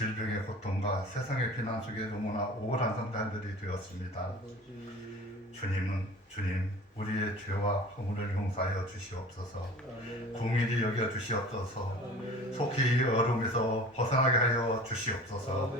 질병의 고통과 세상의 비난 속에 너무나 억울한 성탄들이 되었습니다. 주님, 우리의 죄와 허물을 용서하여 주시옵소서. 긍휼히 여겨 주시옵소서. 속히 이 어려움에서 벗어나게 하여 주시옵소서.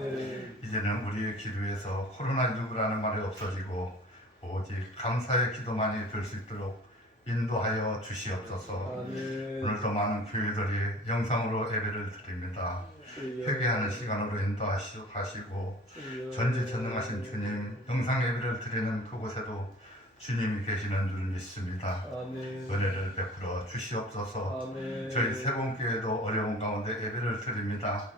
이제는 우리의 기도에서 코로나19라는 말이 없어지고 오직 감사의 기도만이 될 수 있도록 인도하여 주시옵소서. 오늘도 많은 교회들이 영상으로 예배를 드립니다. 회개하는 시간으로 인도하시고 전지전능하신 주님, 영상 예배를 드리는 그곳에도 주님이 계시는 줄 믿습니다. 은혜를 베풀어 주시옵소서. 저희 세봉교회도 어려운 가운데 예배를 드립니다.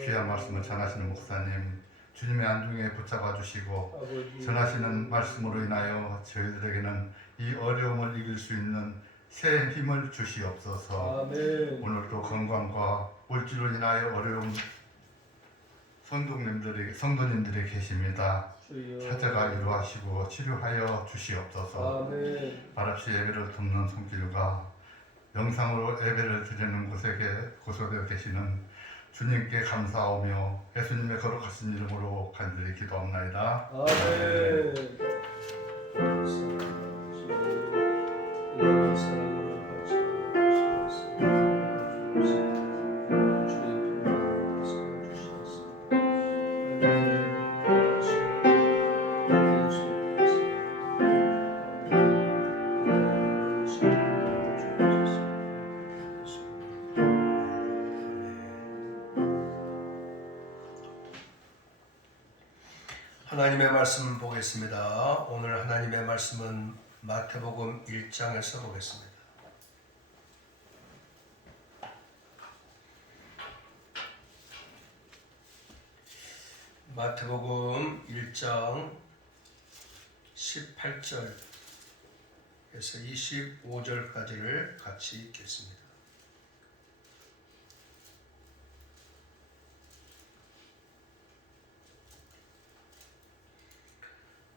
귀한 말씀을 전하시는 목사님, 주님의 안중에 붙잡아 주시고 전하시는 말씀으로 인하여 저희들에게는 이 어려움을 이길 수 있는 새 힘을 주시옵소서. 오늘도 건강과 물질로 인하여 어려운 성도님들이 계십니다. 찾아가 위로하시고 치료하여 주시옵소서. 말없이 예배를 돕는 손길과 영상으로 예배를 드리는 곳에 계시는 주님께 감사하며 예수님의 거룩하신 이름으로 간절히 기도합나이다. 아멘. 하나님의 말씀 보겠습니다. 오늘 하나님의 말씀은 마태복음 1장에서 보겠습니다. 마태복음 1장 18절에서 25절까지를 같이 읽겠습니다.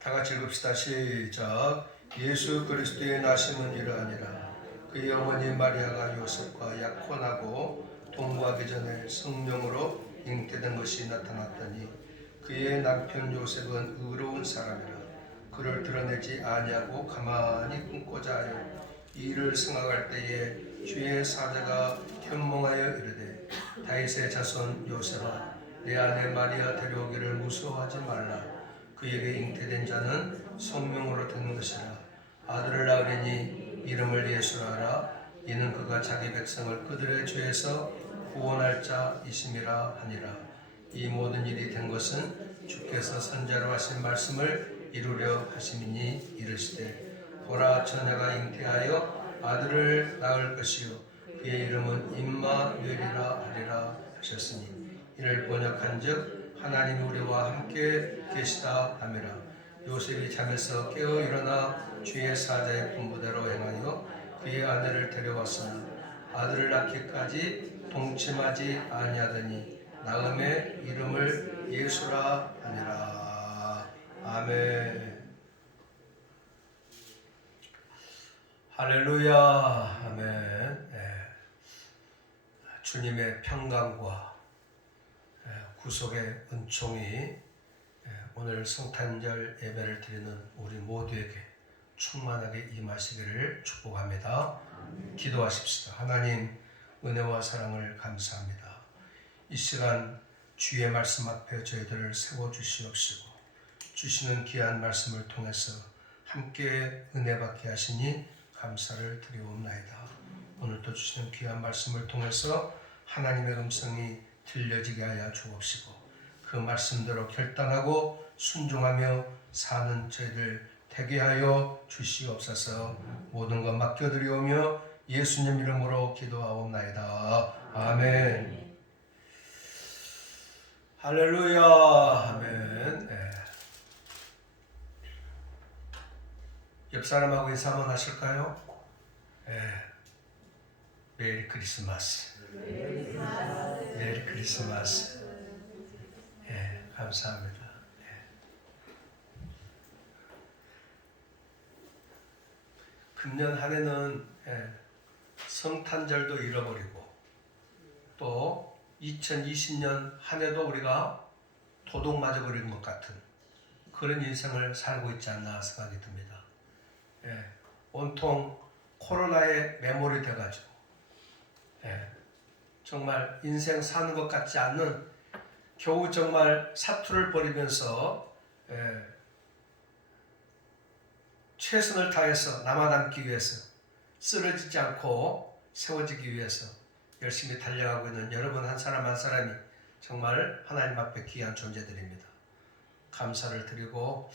다 같이 읽읍시다. 시작. 예수 그리스도의 나심은 이러하니라. 그의 어머니 마리아가 요셉과 약혼하고 동거하기 전에 성령으로 잉태된 것이 나타났더니 그의 남편 요셉은 의로운 사람이라. 그를 드러내지 아니하고 가만히 꿈고자 하여 이 일을 생각할 때에 주의 사자가 현몽하여 이르되 다윗의 자손 요셉아 내 아내 마리아 데려오기를 무서워하지 말라. 그에게 잉태된 자는 성령으로 된 것이라. 아들을 낳으리니 이름을 예수라 하라. 이는 그가 자기 백성을 그들의 죄에서 구원할 자이심이라 하니라. 이 모든 일이 된 것은 주께서 선자로 하신 말씀을 이루려 하심이니 이르시되 보라 처녀가 잉태하여 아들을 낳을 것이요 그의 이름은 임마누엘이라 하리라 하셨으니 이를 번역한즉 하나님이 우리와 함께 계시다 하미라. 요셉이 잠에서 깨어 일어나 주의 사자의 분부대로 행하여 그의 아내를 데려왔으나 아들을 낳기까지 동침하지 아니하더니 낳음의 이름을 예수라 하니라. 아멘. 할렐루야. 아멘. 주님의 평강과 구속의 은총이 오늘 성탄절 예배를 드리는 우리 모두에게 충만하게 임하시기를 축복합니다. 기도하십시다. 하나님 은혜와 사랑을 감사합니다. 이 시간 주의 말씀 앞에 저희들을 세워주시옵시고 주시는 귀한 말씀을 통해서 함께 은혜 받게 하시니 감사를 드리옵나이다. 오늘도 주시는 귀한 말씀을 통해서 하나님의 음성이 들려지게 하여 주옵시고 그 말씀대로 결단하고 순종하며 사는 저희들 되게 하여 주시옵소서. 모든 것 맡겨드리오며 예수님 이름으로 기도하옵나이다. 아멘. 할렐루야. 아멘. 옆 사람하고 인사 한번 하실까요? 메리 크리스마스. 메리 크리스마스. 감사합니다. 금년 한 해는 성탄절도 잃어버리고 또 2020년 한 해도 우리가 도둑 맞아버린 것 같은 그런 인생을 살고 있지 않나 생각이 듭니다. 예, 온통 코로나에 매몰이 돼가지고 정말 인생 사는 것 같지 않는 겨우 정말 사투를 벌이면서 최선을 다해서 남아남기 위해서 쓰러지지 않고 세워지기 위해서 열심히 달려가고 있는 여러분 한 사람 한 사람이 정말 하나님 앞에 귀한 존재들입니다. 감사를 드리고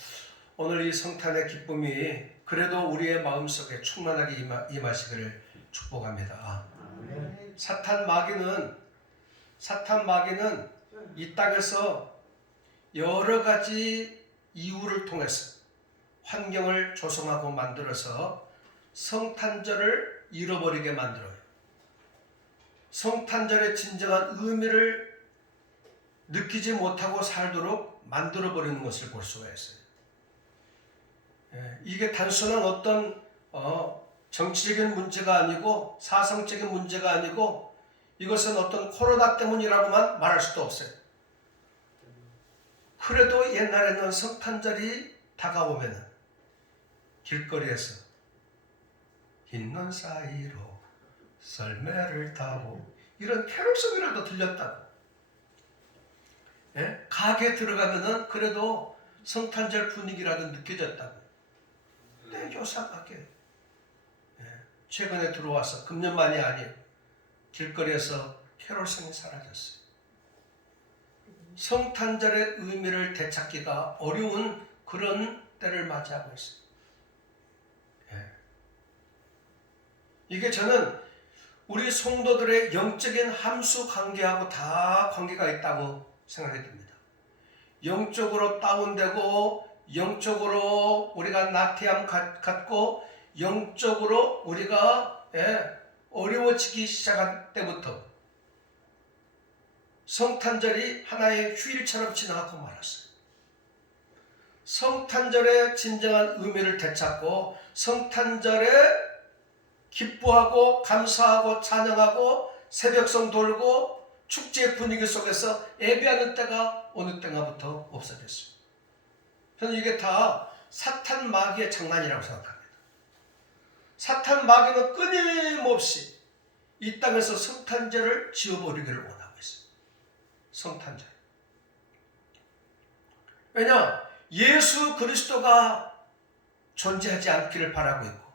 오늘 이 성탄의 기쁨이 그래도 우리의 마음속에 충만하게 임하시기를 축복합니다. 사탄 마귀는 이 땅에서 여러 가지 이유를 통해서 환경을 조성하고 만들어서 성탄절을 잃어버리게 만들어요. 성탄절의 진정한 의미를 느끼지 못하고 살도록 만들어버리는 것을 볼 수가 있어요. 이게 단순한 어떤 정치적인 문제가 아니고 사상적인 문제가 아니고 이것은 어떤 코로나 때문이라고만 말할 수도 없어요. 그래도 옛날에는 성탄절이 다가오면 길거리에서 흰 눈 사이로 썰매를 타고 이런 캐롤송이라도 들렸다고. 가게에 들어가면은 그래도 성탄절 분위기라도 느껴졌다고. 근데 요상하게 최근에 들어와서 금년만이 아니에요. 길거리에서 캐롤송이 사라졌어요. 성탄절의 의미를 되찾기가 어려운 그런 때를 맞이하고 있어요. 이게 저는 우리 성도들의 영적인 함수 관계하고 다 관계가 있다고 생각이 듭니다. 영적으로 다운되고 영적으로 우리가 나태함 갖고 영적으로 우리가 어려워지기 시작한 때부터 성탄절이 하나의 휴일처럼 지나가고 말았어요. 성탄절의 진정한 의미를 되찾고 성탄절에 기뻐하고 감사하고 찬양하고 새벽송 돌고 축제 분위기 속에서 예배하는 때가 어느 때가부터 없어졌어요. 저는 이게 다 사탄 마귀의 장난이라고 생각합니다. 사탄 마귀는 끊임없이 이 땅에서 성탄절을 지워버리기를 원하고 있어요. 성탄절. 왜냐? 예수 그리스도가 존재하지 않기를 바라고 있고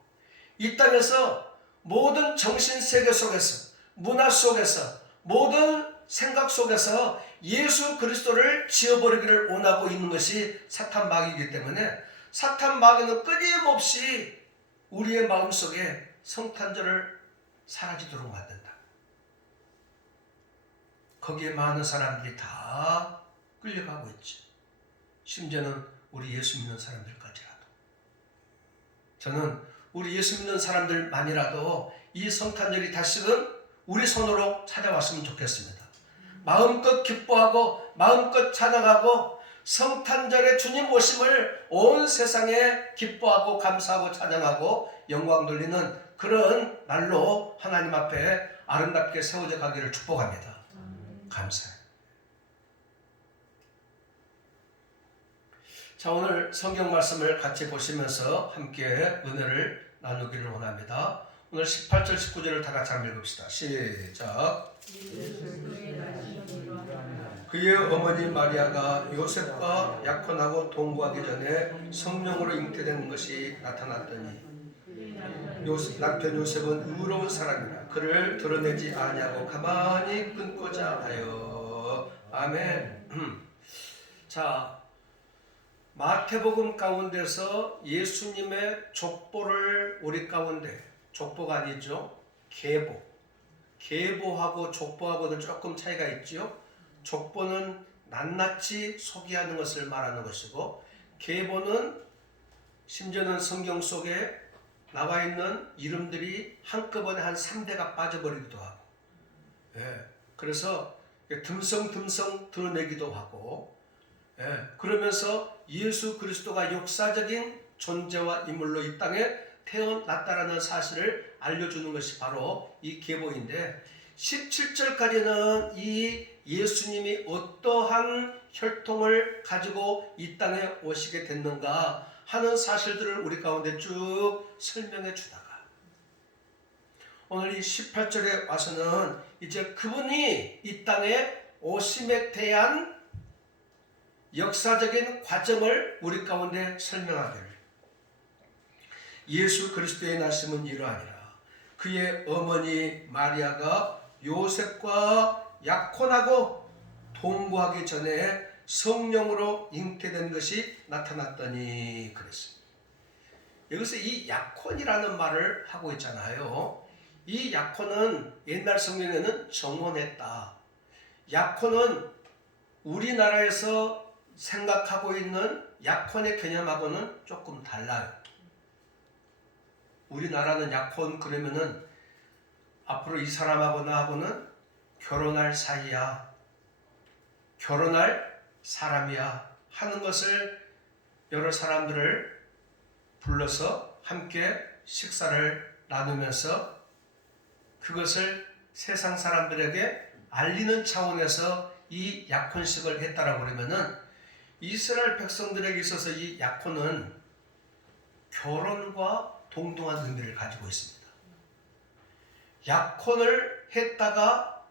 이 땅에서 모든 정신세계 속에서 문화 속에서 모든 생각 속에서 예수 그리스도를 지워버리기를 원하고 있는 것이 사탄 마귀이기 때문에 사탄 마귀는 끊임없이 우리의 마음속에 성탄절을 사라지도록 만든다. 거기에 많은 사람들이 다 끌려가고 있지. 심지어는 우리 예수 믿는 사람들까지라도. 저는 우리 예수 믿는 사람들만이라도 이 성탄절이 다시금 우리 손으로 찾아왔으면 좋겠습니다. 마음껏 기뻐하고 마음껏 찬양하고 성탄절의 주님 오심을 온 세상에 기뻐하고 감사하고 찬양하고 영광 돌리는 그런 날로 하나님 앞에 아름답게 세워져 가기를 축복합니다. 감사해요. 자, 오늘 성경 말씀을 같이 보시면서 함께 은혜를 나누기를 원합니다. 오늘 18절 19절을 다 같이 한번 읽읍시다. 시작. 그의 어머니 마리아가 요셉과 약혼하고 동거하기 전에 성령으로 잉태된 것이 나타났더니 남편 요셉은 의로운 사람이라 그를 드러내지 아니하고 가만히 끊고자 하여. 아멘. 자, 마태복음 가운데서 예수님의 족보를 우리 가운데, 족보가 아니죠, 계보하고 족보하고는 조금 차이가 있죠. 족보는 낱낱이 소개하는 것을 말하는 것이고 계보는 심지어는 성경 속에 나와 있는 이름들이 한꺼번에 한 3대가 빠져버리기도 하고, 그래서 듬성듬성 드러내기도 하고, 그러면서 예수 그리스도가 역사적인 존재와 인물로 이 땅에 태어났다라는 사실을 알려주는 것이 바로 이 계보인데, 17절까지는 이 예수님이 어떠한 혈통을 가지고 이 땅에 오시게 됐는가 하는 사실들을 우리 가운데 쭉 설명해 주다가 오늘 이 18절에 와서는 이제 그분이 이 땅에 오심에 대한 역사적인 과정을 우리 가운데 설명하기를 예수 그리스도의 나심은 이러하니라. 그의 어머니 마리아가 요셉과 약혼하고 동거하기 전에 성령으로 잉태된 것이 나타났더니 그랬습니다. 여기서 이 약혼이라는 말을 하고 있잖아요. 이 약혼은 옛날 성경에는 정혼했다. 약혼은 우리나라에서 생각하고 있는 약혼의 개념하고는 조금 달라요. 우리나라는 약혼 그러면은 앞으로 이 사람하고 나하고는 결혼할 사이야, 결혼할 사람이야 하는 것을 여러 사람들을 불러서 함께 식사를 나누면서 그것을 세상 사람들에게 알리는 차원에서 이 약혼식을 했다라고 그러면은 이스라엘 백성들에게 있어서 이 약혼은 결혼과 동등한 의미를 가지고 있습니다. 약혼을 했다가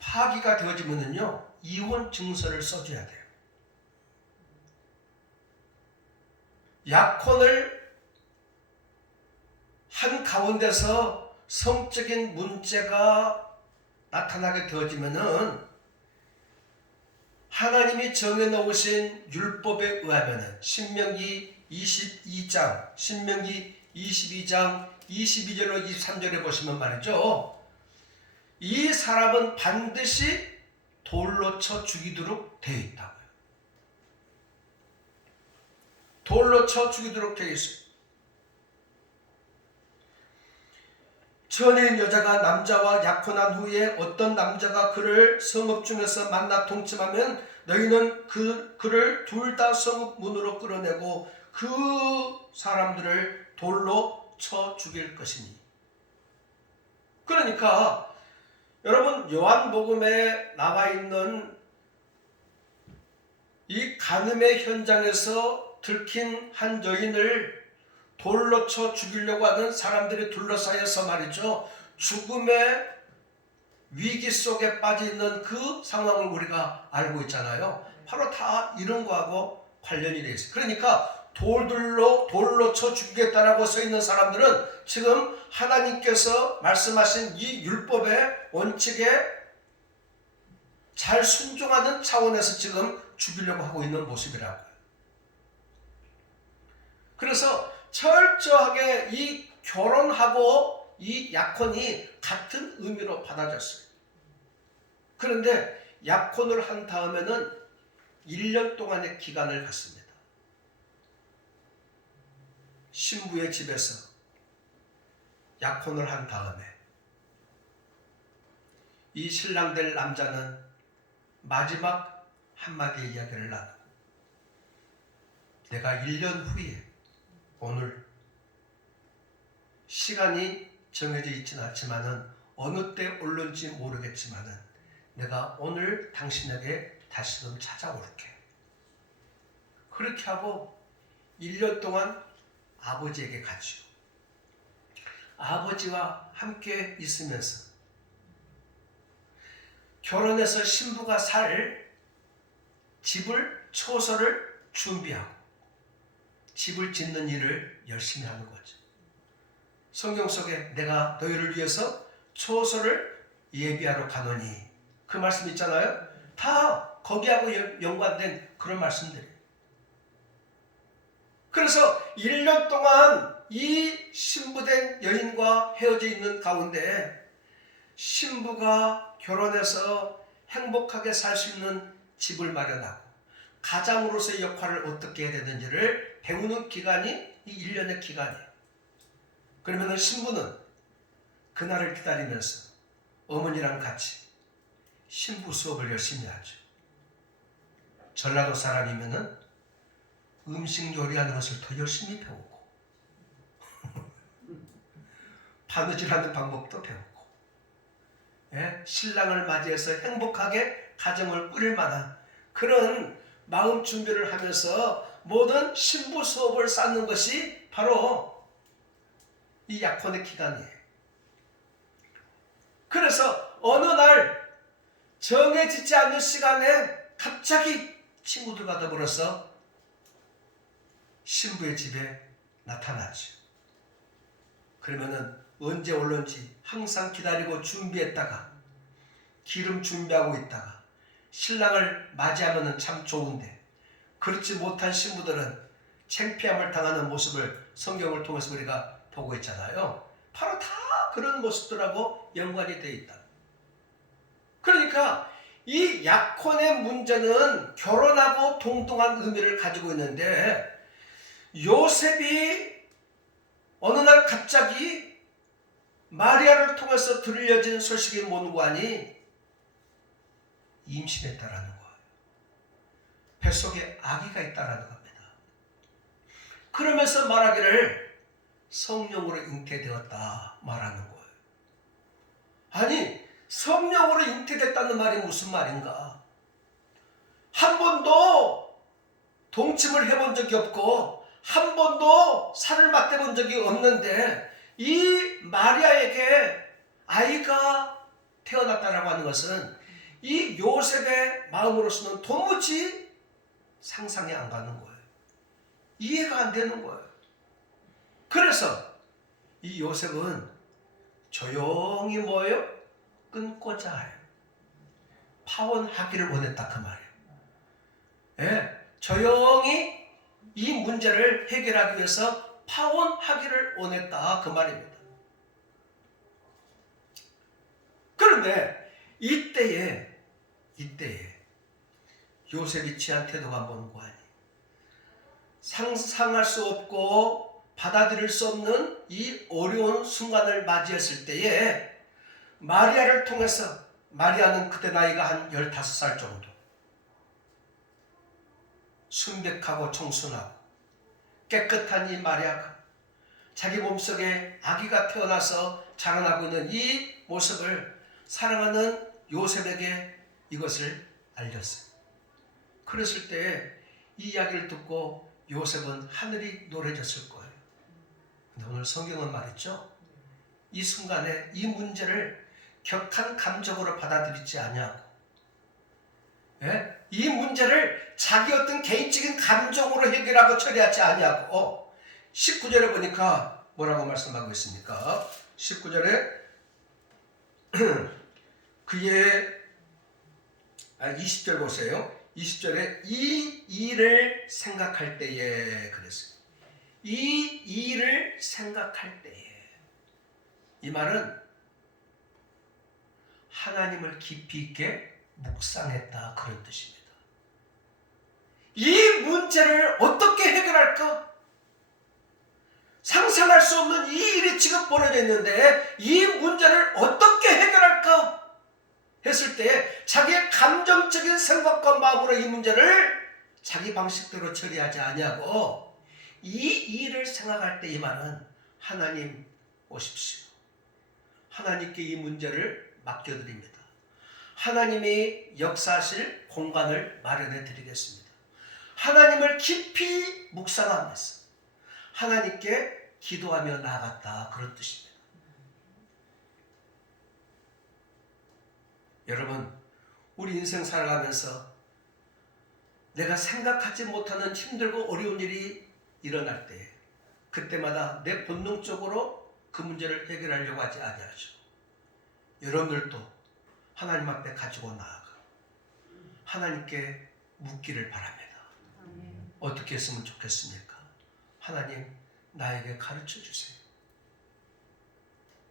파기가 되어지면은요, 이혼 증서를 써줘야 돼요. 약혼을 한 가운데서 성적인 문제가 나타나게 되어지면은 하나님이 정해놓으신 율법에 의하면은 신명기 22장, 신명기 22장 22절로 23절에 보시면 말이죠. 이 사람은 반드시 돌로 쳐 죽이도록 되어 있다고요. 돌로 쳐 죽이도록 되어 있어요. 전인 여자가 남자와 약혼한 후에 어떤 남자가 그를 성읍 중에서 만나 동침하면 너희는 그를 둘 다 성읍 문으로 끌어내고 그 사람들을 돌로 쳐 죽일 것이니. 그러니까 여러분 요한복음에 나와 있는 이 간음의 현장에서 들킨 한 여인을 돌로 쳐 죽이려고 하는 사람들이 둘러싸여서 말이죠. 죽음의 위기 속에 빠져 있는 그 상황을 우리가 알고 있잖아요. 바로 다 이런 거하고 관련이 되어 있어요. 그러니까 돌로 쳐 죽이겠다라고 써 있는 사람들은 지금 하나님께서 말씀하신 이 율법의 원칙에 잘 순종하는 차원에서 지금 죽이려고 하고 있는 모습이라고요. 그래서 철저하게 이 결혼하고 이 약혼이 같은 의미로 받아졌어요. 그런데 약혼을 한 다음에는 1년 동안의 기간을 갖습니다. 신부의 집에서 약혼을 한 다음에 이 신랑 될 남자는 마지막 한마디의 이야기를 나누고 내가 1년 후에 오늘 시간이 정해져 있지는 않지만은 어느 때 올는지 모르겠지만은 내가 오늘 당신에게 다시금 찾아올게. 그렇게 하고 1년 동안 아버지에게 가죠. 아버지와 함께 있으면서 결혼해서 신부가 살 집을 초소를 준비하고 집을 짓는 일을 열심히 하는 거죠. 성경 속에 내가 너희를 위해서 초소를 예비하러 가노니 그 말씀 있잖아요. 다 거기하고 연관된 그런 말씀들이에요. 그래서 1년 동안 이 신부된 여인과 헤어져 있는 가운데 신부가 결혼해서 행복하게 살 수 있는 집을 마련하고 가장으로서의 역할을 어떻게 해야 되는지를 배우는 기간이 이 1년의 기간이에요. 그러면 신부는 그날을 기다리면서 어머니랑 같이 신부 수업을 열심히 하죠. 전라도 사람이면은 음식 요리하는 것을 더 열심히 배우고 바느질하는 방법도 배우고 신랑을 맞이해서 행복하게 가정을 꾸릴 만한 그런 마음 준비를 하면서 모든 신부 수업을 쌓는 것이 바로 이 약혼의 기간이에요. 그래서 어느 날 정해지지 않는 시간에 갑자기 친구들과 더불어서 신부의 집에 나타나죠. 그러면은 언제 올런지 항상 기다리고 준비했다가 기름 준비하고 있다가 신랑을 맞이하면 참 좋은데 그렇지 못한 신부들은 창피함을 당하는 모습을 성경을 통해서 우리가 보고 있잖아요. 바로 다 그런 모습들하고 연관이 되어 있다. 그러니까 이 약혼의 문제는 결혼하고 동등한 의미를 가지고 있는데 요셉이 어느 날 갑자기 마리아를 통해서 들려진 소식이 뭔가니 임신했다라는 거예요. 뱃속에 아기가 있다라는 겁니다. 그러면서 말하기를 성령으로 잉태되었다 말하는 거예요. 아니 성령으로 잉태됐다는 말이 무슨 말인가? 한 번도 동침을 해본 적이 없고 한 번도 살을 맞대본 적이 없는데 이 마리아에게 아이가 태어났다라고 하는 것은 이 요셉의 마음으로서는 도무지 상상이 안 가는 거예요. 이해가 안 되는 거예요. 그래서 이 요셉은 조용히 뭐예요? 끊고자 해요. 파혼하기를 원했다 그 말이에요. 조용히 이 문제를 해결하기 위해서 파혼하기를 원했다 그 말입니다. 그런데 이때에 요셉이 취한 태도가 뭔고 하니 상상할 수 없고 받아들일 수 없는 이 어려운 순간을 맞이했을 때에 마리아를 통해서 마리아는 그때 나이가 한 15살 정도 순백하고 청순하고 깨끗한 이 마리아가 자기 몸속에 아기가 태어나서 자라나고 있는 이 모습을 사랑하는 요셉에게 이것을 알렸어요. 그랬을 때 이 이야기를 듣고 요셉은 하늘이 노래졌을 거예요. 근데 오늘 성경은 말했죠. 이 순간에 이 문제를 격한 감정으로 받아들이지 아니하고 이 문제를 자기 어떤 개인적인 감정으로 해결하고 처리하지 아니하고 19절에 보니까 뭐라고 말씀하고 있습니까? 19절에 그의 20절 보세요. 20절에 이 일을 생각할 때에 그랬어요. 이 일을 생각할 때에 이 말은 하나님을 깊이 있게 묵상했다 그런 뜻입니다. 이 문제를 어떻게 해결할까? 상상할 수 없는 이 일이 지금 벌어져 있는데 이 문제를 어떻게 해결할까? 했을 때 자기의 감정적인 생각과 마음으로 이 문제를 자기 방식대로 처리하지 아니하고 이 일을 생각할 때 이 말은 하나님 오십시오. 하나님께 이 문제를 맡겨드립니다. 하나님이 역사하실 공간을 마련해 드리겠습니다. 하나님을 깊이 묵상하면서 하나님께 기도하며 나아갔다 그런 뜻입니다. 여러분 우리 인생 살아가면서 내가 생각하지 못하는 힘들고 어려운 일이 일어날 때 그때마다 내 본능적으로 그 문제를 해결하려고 하지 아니하죠. 여러분들도 하나님 앞에 가지고 나아가 하나님께 묻기를 바랍니다. 어떻게 했으면 좋겠습니까? 하나님 나에게 가르쳐 주세요.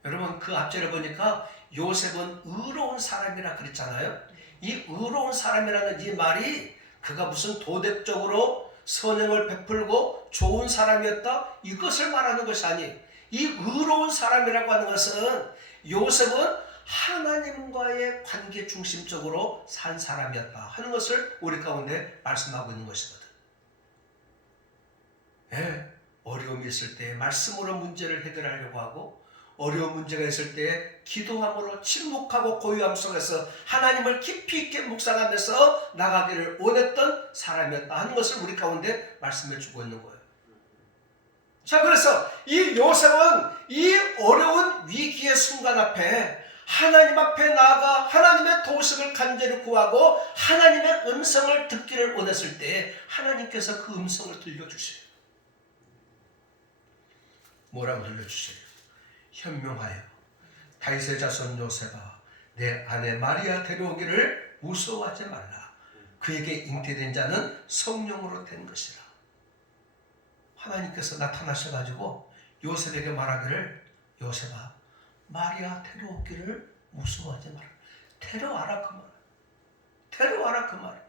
여러분 그 앞절에 보니까 요셉은 의로운 사람이라 그랬잖아요. 이 의로운 사람이라는 이 말이 그가 무슨 도덕적으로 선행을 베풀고 좋은 사람이었다 이것을 말하는 것이 아니에요. 이 의로운 사람이라고 하는 것은 요셉은 하나님과의 관계 중심적으로 산 사람이었다 하는 것을 우리 가운데 말씀하고 있는 것이거든. 어려움이 있을 때 말씀으로 문제를 해결하려고 하고 어려운 문제가 있을 때 기도함으로 침묵하고 고요함 속에서 하나님을 깊이 있게 묵상하면서 나가기를 원했던 사람이었다 하는 것을 우리 가운데 말씀해 주고 있는 거예요. 자, 그래서 이 요셉은 이 어려운 위기의 순간 앞에 하나님 앞에 나아가 하나님의 도우심을 간절히 구하고 하나님의 음성을 듣기를 원했을 때 하나님께서 그 음성을 들려주세요. 뭐라고 들려주세요? 현명하여 다윗의 자손 요셉아, 내 아내 마리아 데려오기를 무서워하지 말라. 그에게 잉태된 자는 성령으로 된 것이라. 하나님께서 나타나셔가지고 요셉에게 말하기를, 요셉아, 마리아 데려오기를 무서워하지 마라. 데려와라 그 말. 데려와라 그 말.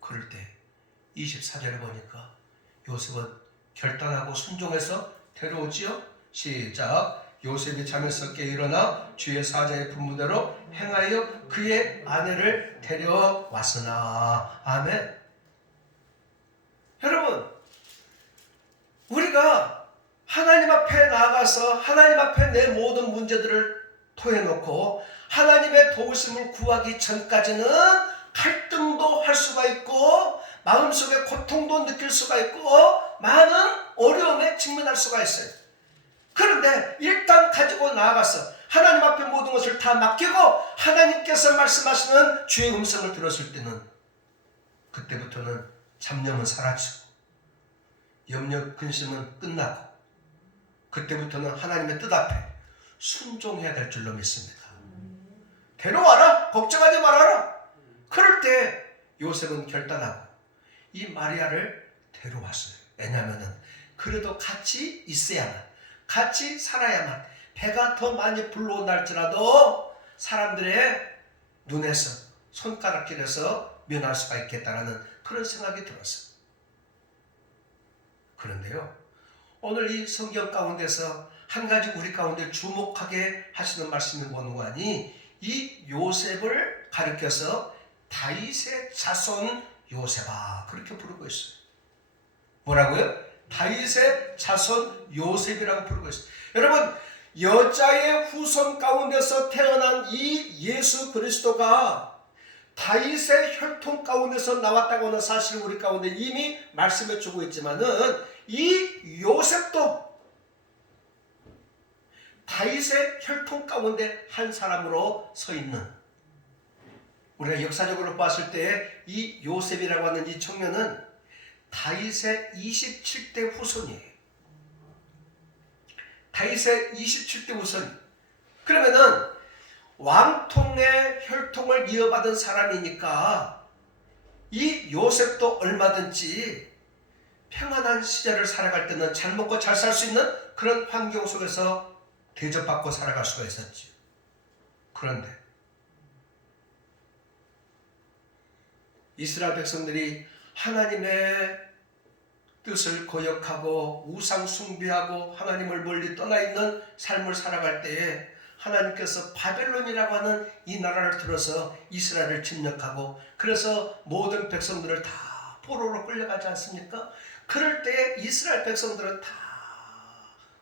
그럴 때 24절에 보니까 요셉은 결단하고 순종해서 데려오지요. 시작. 요셉이 잠에서 깨 일어나 주의 사자의 분부대로 행하여 그의 아내를 데려왔으나. 아멘. 여러분, 우리가 하나님 앞에 나아가서 하나님 앞에 내 모든 문제들을 토해놓고 하나님의 도우심을 구하기 전까지는 갈등도 할 수가 있고 마음속에 고통도 느낄 수가 있고 많은 어려움에 직면할 수가 있어요. 그런데 일단 가지고 나아가서 하나님 앞에 모든 것을 다 맡기고 하나님께서 말씀하시는 주의 음성을 들었을 때는 그때부터는 잡념은 사라지고 염려 근심은 끝나고 그때부터는 하나님의 뜻 앞에 순종해야 될 줄로 믿습니다. 데려와라. 걱정하지 말아라. 그럴 때 요셉은 결단하고 이 마리아를 데려왔어요. 왜냐하면 그래도 같이 있어야만, 같이 살아야만 배가 더 많이 불러온달지라도 사람들의 눈에서 손가락질에서 면할 수가 있겠다라는 그런 생각이 들었어요. 그런데요, 오늘 이 성경 가운데서 한 가지 우리 가운데 주목하게 하시는 말씀이 뭐는가니 이 요셉을 가리켜서 다윗의 자손 요셉아 그렇게 부르고 있어요. 뭐라고요? 다윗의 자손 요셉이라고 부르고 있어요. 여러분, 여자의 후손 가운데서 태어난 이 예수 그리스도가 다윗의 혈통 가운데서 나왔다고 하는 사실을 우리 가운데 이미 말씀해 주고 있지만은 이 요셉도 다윗의 혈통 가운데 한 사람으로 서 있는, 우리가 역사적으로 봤을 때 이 요셉이라고 하는 이 청년은 다윗의 27대 후손이에요. 다윗의 27대 후손. 그러면은 왕통의 혈통을 이어받은 사람이니까 이 요셉도 얼마든지 평안한 시절을 살아갈 때는 잘 먹고 잘 살 수 있는 그런 환경 속에서 대접받고 살아갈 수가 있었지. 그런데 이스라엘 백성들이 하나님의 뜻을 거역하고 우상 숭배하고 하나님을 멀리 떠나 있는 삶을 살아갈 때에 하나님께서 바벨론이라고 하는 이 나라를 들어서 이스라엘을 침략하고 그래서 모든 백성들을 다 포로로 끌려가지 않습니까? 그럴 때 이스라엘 백성들은 다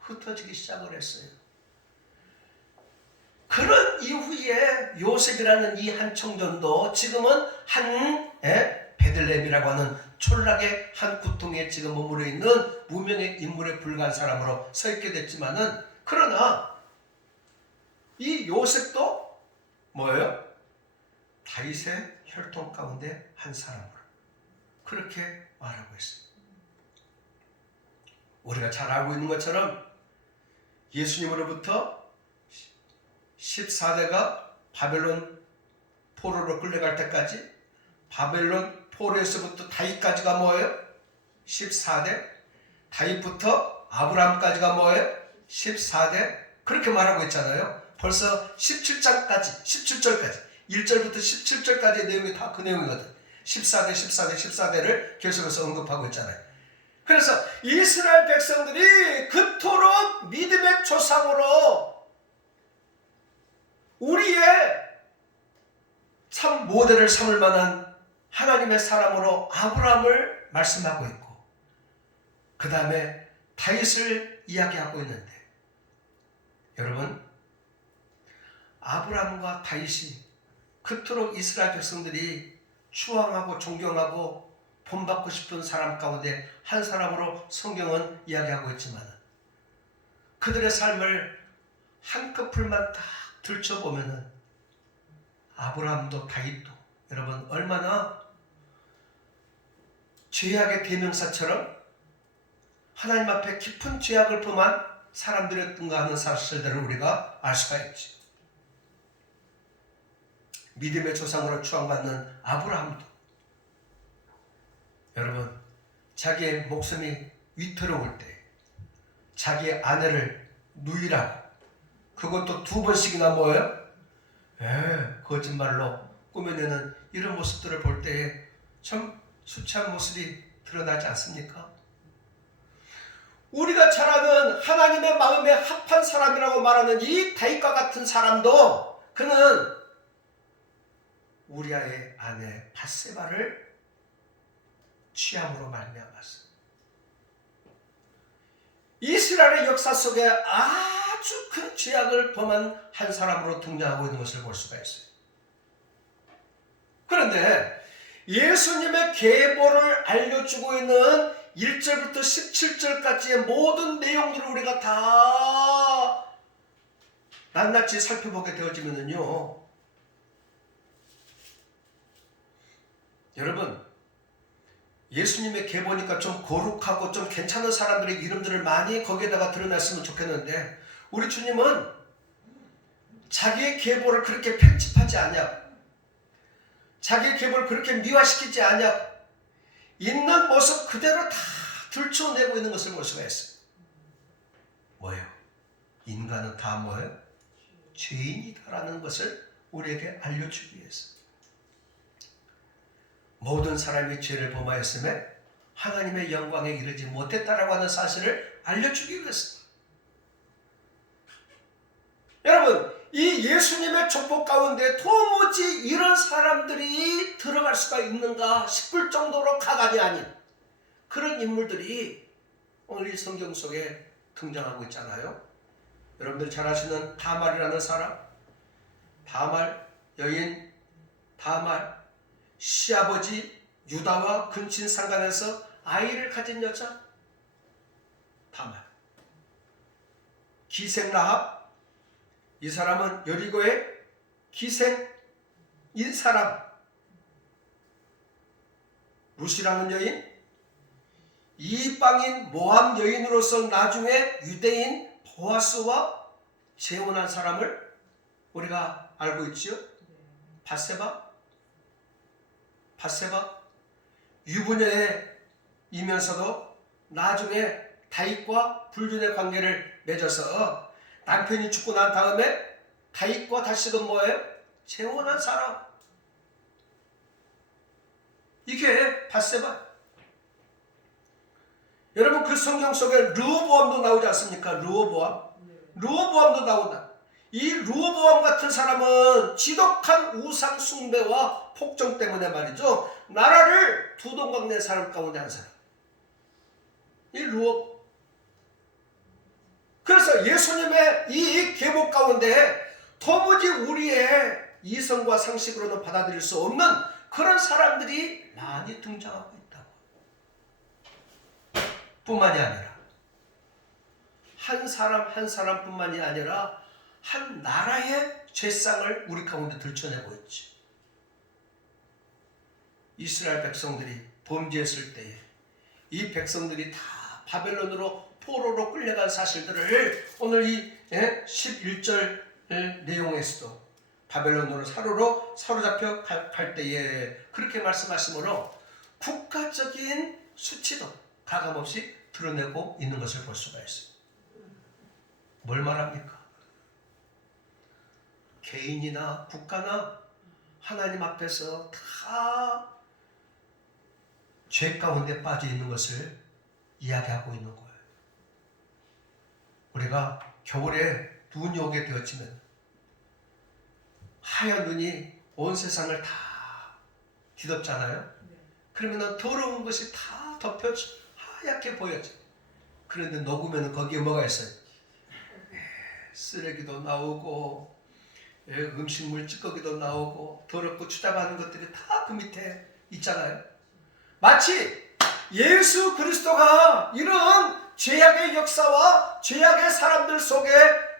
흩어지기 시작을 했어요. 그런 이후에 요셉이라는 이 한 청년도 지금은 한 베들레헴이라고 하는 촌락의 한 구통에 지금 머무르 있는 무명의 인물에 불과한 사람으로 서 있게 됐지만은, 그러나 이 요셉도 뭐예요? 다윗의 혈통 가운데 한 사람으로 그렇게 말하고 있어요. 우리가 잘 알고 있는 것처럼 예수님으로부터 14대가 바벨론 포로로 끌려갈 때까지, 바벨론 포로에서부터 다윗까지가 뭐예요? 14대. 다윗부터 아브라함까지가 뭐예요? 14대. 그렇게 말하고 있잖아요. 벌써 17장까지, 17절까지, 1절부터 17절까지의 내용이 다 그 내용이거든. 14대, 14대, 14대를 계속해서 언급하고 있잖아요. 그래서 이스라엘 백성들이 그토록 믿음의 조상으로 우리의 참 모델을 삼을 만한 하나님의 사람으로 아브라함을 말씀하고 있고, 그 다음에 다윗을 이야기하고 있는데, 여러분, 아브라함과 다윗이 그토록 이스라엘 백성들이 추앙하고 존경하고 본받고 싶은 사람 가운데 한 사람으로 성경은 이야기하고 있지만 그들의 삶을 한꺼풀만 딱 들춰보면은 아브라함도 다윗도 여러분 얼마나 죄악의 대명사처럼 하나님 앞에 깊은 죄악을 범한 사람들이었던가 하는 사실들을 우리가 알 수가 있지. 믿음의 조상으로 추앙받는 아브라함도 여러분 자기의 목숨이 위태로울 때 자기의 아내를 누이라고 그것도 2번씩이나 뭐예요? 거짓말로 꾸며내는 이런 모습들을 볼 때에 참 수치한 모습이 드러나지 않습니까? 우리가 잘 아는 하나님의 마음에 합한 사람이라고 말하는 이 다윗과 같은 사람도 그는 우리아의 아내 밧세바를 취함으로 말미암았어. 이스라엘의 역사 속에 아주 큰 죄악을 범한 한 사람으로 등장하고 있는 것을 볼 수가 있어요. 그런데 예수님의 계보를 알려주고 있는 1절부터 17절까지의 모든 내용들을 우리가 다 낱낱이 살펴보게 되어지면요, 여러분 예수님의 계보니까 좀 거룩하고 좀 괜찮은 사람들의 이름들을 많이 거기에다가 드러냈으면 좋겠는데 우리 주님은 자기의 계보를 그렇게 편집하지 않냐, 자기의 계보를 그렇게 미화시키지 않냐, 있는 모습 그대로 다 들춰내고 있는 것을 볼 수가 있어요. 뭐예요? 인간은 다 뭐예요? 죄인이다라는 것을 우리에게 알려주기 위해서. 모든 사람이 죄를 범하였음에 하나님의 영광에 이르지 못했다라고 하는 사실을 알려주기 위해서. 여러분, 이 예수님의 족보 가운데 도무지 이런 사람들이 들어갈 수가 있는가 싶을 정도로 가관이 아닌 그런 인물들이 오늘 이 성경 속에 등장하고 있잖아요. 여러분들 잘 아시는 다말이라는 사람, 다말 여인, 다말 시아버지 유다와 근친 상간에서 아이를 가진 여자 다말. 기생 라합, 이 사람은 여리고의 기생인 사람. 룻이라는 여인, 이방인 모함 여인으로서 나중에 유대인 보아스와 재혼한 사람을 우리가 알고 있지요. 밧세바 유부녀이면서도 나중에 다윗과 불륜의 관계를 맺어서 남편이 죽고 난 다음에 다윗과 다시금 뭐예요? 재혼한 사람. 이게 밧세바. 여러분 그 성경 속에 르호보암도 나오지 않습니까? 르호보암도 나온다. 이 르호보암 같은 사람은 지독한 우상 숭배와 폭정 때문에 말이죠, 나라를 두 동강 낸 사람 가운데 한 사람. 이 르호보암. 그래서 예수님의 이 계보 가운데 도무지 우리의 이성과 상식으로는 받아들일 수 없는 그런 사람들이 많이 등장하고 있다고. 뿐만이 아니라 한 사람 한 사람뿐만이 아니라 한 나라의 죄상을 우리 가운데 들춰내고 있지. 이스라엘 백성들이 범죄했을 때에 이 백성들이 다 바벨론으로 포로로 끌려간 사실들을 오늘 이 11절 내용에서도 바벨론으로 사로잡혀 갈 때에 그렇게 말씀하시므로 국가적인 수치도 가감없이 드러내고 있는 것을 볼 수가 있어요. 뭘 말합니까? 개인이나 국가나 하나님 앞에서 다 죄 가운데 빠져 있는 것을 이야기하고 있는 거예요. 우리가 겨울에 눈이 오게 되었지만 하얀 눈이 온 세상을 다 뒤덮잖아요. 그러면 더러운 것이 다 덮여 하얗게 보여져. 그런데 녹으면 거기에 뭐가 있어요? 쓰레기도 나오고 음식물 찌꺼기도 나오고 더럽고 추잡하는 것들이 다 그 밑에 있잖아요. 마치 예수 그리스도가 이런 죄악의 역사와 죄악의 사람들 속에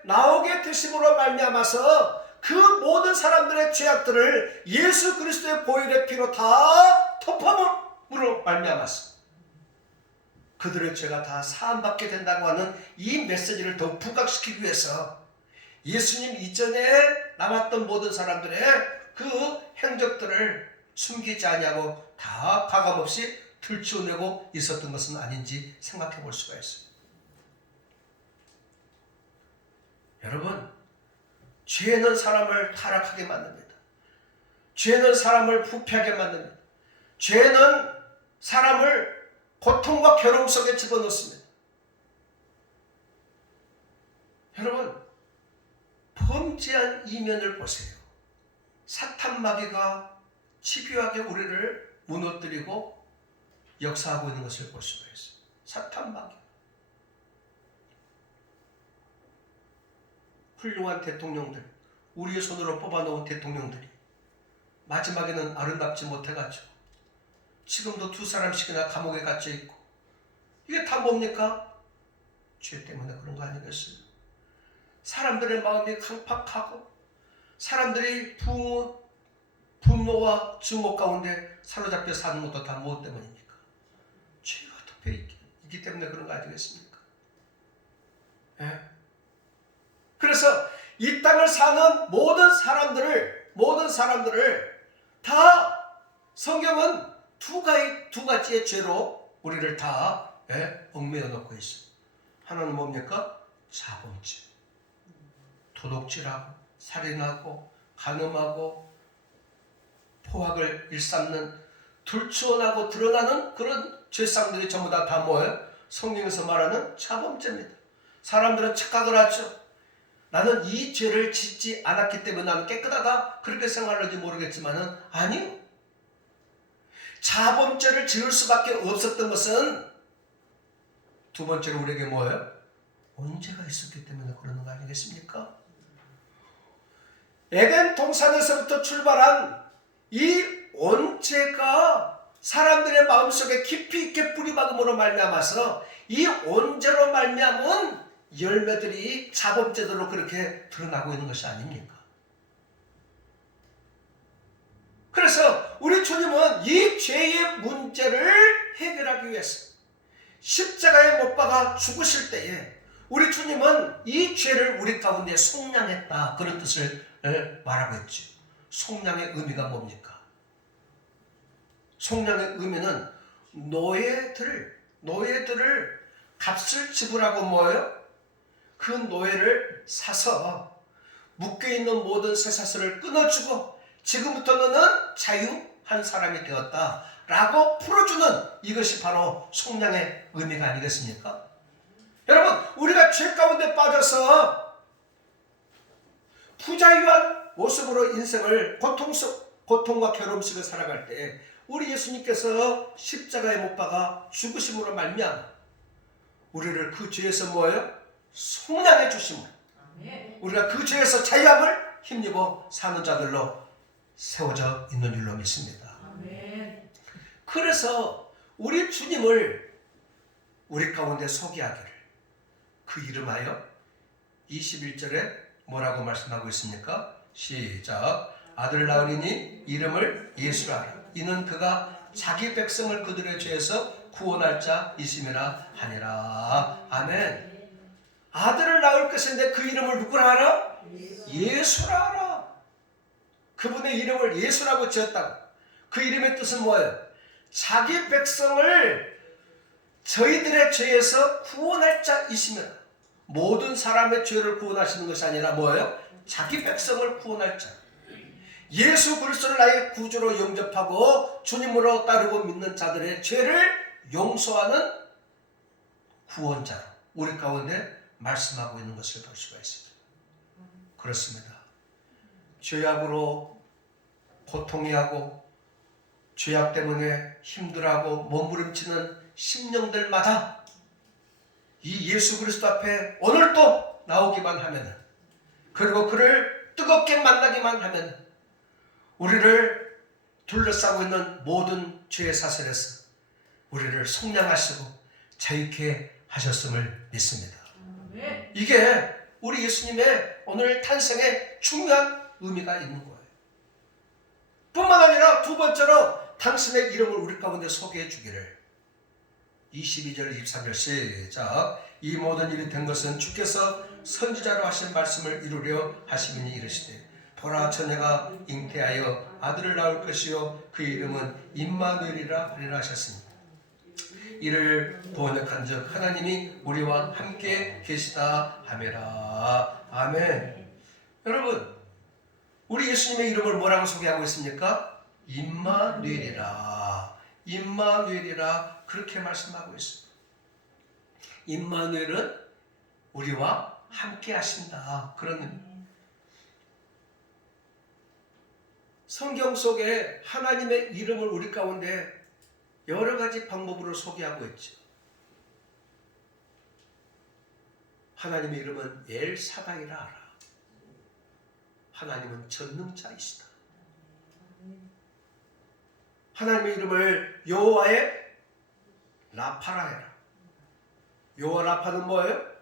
나오게 되심으로 말미암아서 그 모든 사람들의 죄악들을 예수 그리스도의 보혈의 피로 다 덮어함으로 말미암았어. 그들의 죄가 다 사함받게 된다고 하는 이 메시지를 더욱 부각시키기 위해서 예수님 이전에 남았던 모든 사람들의 그 행적들을 숨기지 아니하고 다 가감없이 들추어내고 있었던 것은 아닌지 생각해 볼 수가 있어요. 여러분, 죄는 사람을 타락하게 만듭니다. 죄는 사람을 부패하게 만듭니다. 죄는 사람을 고통과 괴로움 속에 집어넣습니다. 여러분, 범죄한 이면을 보세요. 사탄 마귀가 집요하게 우리를 무너뜨리고 역사하고 있는 것을 볼 수가 있어요. 사탄 마귀. 훌륭한 대통령들, 우리의 손으로 뽑아놓은 대통령들이 마지막에는 아름답지 못해가지고 지금도 2사람씩이나 감옥에 갇혀 있고, 이게 다 뭡니까? 죄 때문에 그런 거 아니겠어요? 사람들의 마음이 강팍하고 사람들이 분노와 증오 가운데 사로잡혀 사는 것도 다 무엇 때문입니까? 죄가 덮여 있기 때문에 그런 거 아니겠습니까? 예? 그래서 이 땅을 사는 모든 사람들을 다 성경은 두 가지의 죄로 우리를 다 얽매여 놓고 있어요. 하나는 뭡니까? 자범죄. 도둑질하고 살인하고 간음하고 포악을 일삼는 들추어나고 드러나는 그런 죄상들이 전부 다 뭐예요? 성경에서 말하는 자범죄입니다. 사람들은 착각을 하죠. 나는 이 죄를 짓지 않았기 때문에 나는 깨끗하다, 그렇게 생각할지 모르겠지만은 아니요. 자범죄를 지을 수밖에 없었던 것은 두 번째로 우리에게 뭐예요? 언제가 있었기 때문에 그러는 거 아니겠습니까? 에덴 동산에서부터 출발한 이 언제가 사람들의 마음속에 깊이 있게 뿌리박음으로 말미암아서 이 언제로 말미암은 열매들이 자범죄들로 그렇게 드러나고 있는 것이 아닙니까? 그래서 우리 주님은 이 죄의 문제를 해결하기 위해서 십자가에 못 박아 죽으실 때에 우리 주님은 이 죄를 우리 가운데 속량했다, 그런 뜻을 말하고 있죠. 속량의 의미가 뭡니까? 속량의 의미는 노예들을 값을 지불하고 뭐예요? 그 노예를 사서 묶여있는 모든 쇠사슬을 끊어주고 지금부터 너는 자유한 사람이 되었다 라고 풀어주는, 이것이 바로 속량의 의미가 아니겠습니까? 여러분, 우리가 죄 가운데 빠져서 부자유한 모습으로 인생을 고통과 괴로움 속에 살아갈 때 우리 예수님께서 십자가에 못 박아 죽으심으로 말미암아 우리를 그 죄에서 뭐예요? 속량해 주심으로 우리가 그 죄에서 자유함을 힘입어 사는 자들로 세워져 있는 줄로 믿습니다. 그래서 우리 주님을 우리 가운데 소개하기를 그 이름하여 21절에 뭐라고 말씀하고 있습니까? 시작. 아들 낳으리니 이름을 예수라 하라. 이는 그가 자기 백성을 그들의 죄에서 구원할 자이심이라 하니라. 아멘. 아들을 낳을 것인데 그 이름을 누구라 하라? 예수라 하라. 그분의 이름을 예수라고 지었다고. 그 이름의 뜻은 뭐예요? 자기 백성을 저희들의 죄에서 구원할 자이시면, 모든 사람의 죄를 구원하시는 것이 아니라 뭐예요? 자기 백성을 구원할 자. 예수 그리스도를 나의 구주로 영접하고 주님으로 따르고 믿는 자들의 죄를 용서하는 구원자로 우리 가운데 말씀하고 있는 것을 볼 수가 있습니다. 그렇습니다. 죄악으로 고통해하고 죄악 때문에 힘들어하고 몸부림치는 심령들마다 이 예수 그리스도 앞에 오늘 또 나오기만 하면은 그리고 그를 뜨겁게 만나기만 하면 우리를 둘러싸고 있는 모든 죄의 사슬에서 우리를 속량하시고 자유케 하셨음을 믿습니다. 이게 우리 예수님의 오늘 탄생에 중요한 의미가 있는 거예요. 뿐만 아니라 두 번째로 당신의 이름을 우리 가운데 소개해 주기를. 22절 23절 시작. 이 모든 일이 된 것은 주께서 선지자로 하신 말씀을 이루려 하심이니 이르시되 보라 처녀가 잉태하여 아들을 낳을 것이요 그 이름은 임마누엘이라 하리라 하셨습니다. 이를 번역한즉 하나님이 우리와 함께 계시다 하매라. 아멘. 여러분, 우리 예수님의 이름을 뭐라고 소개하고 있습니까? 임마누엘이라. 임마누엘이라 그렇게 말씀하고 있습니다. 임마누엘은 우리와 함께 하신다. 그런 의미. 성경 속에 하나님의 이름을 우리 가운데 여러 가지 방법으로 소개하고 있죠. 하나님의 이름은 엘사다이라 하라. 하나님은 전능자이시다. 하나님의 이름을 여호와의 라파라 해라. 여호와 라파는 뭐예요?